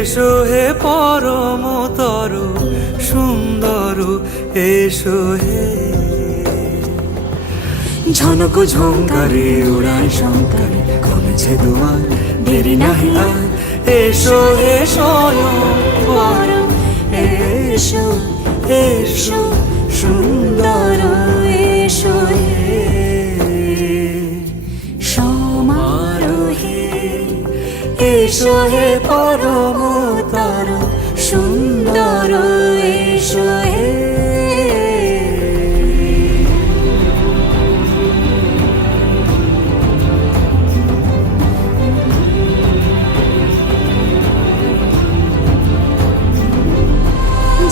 এসো হে পরমতর সুন্দর, এসো হে। ঝনক ঝঙ্কারে উড়ান শঙ্কারে কমেছে দুয়ার, দেরি নাহি আর। এসো হে স্বয়ং বর, এসো এসো সুন্দর, এসো হে সমারোহে। এসো হে পরমতর সুন্দর, এসো হে।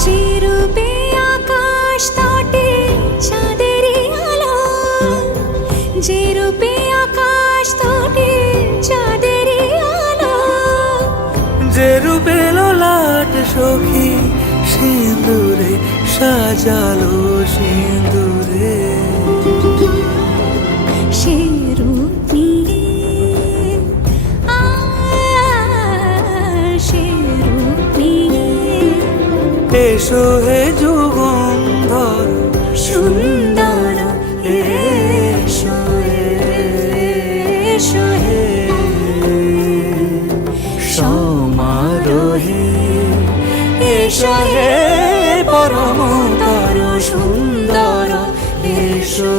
যে রূপে আকাশ তটে চাঁদেরই আলো, যে রূপে আকাশ তটে চাঁদেরই আলো, যে রূপে ললাট সখী সিঁদুরে সাজালো সিঁদুরে। সে রূপ নিয়ে সে রূপ নিয়ে এসো হে যুগন্ধর সুন্দর, এসো এসো হে সমারোহে। এসো হে পরমতর সুন্দর, এসো।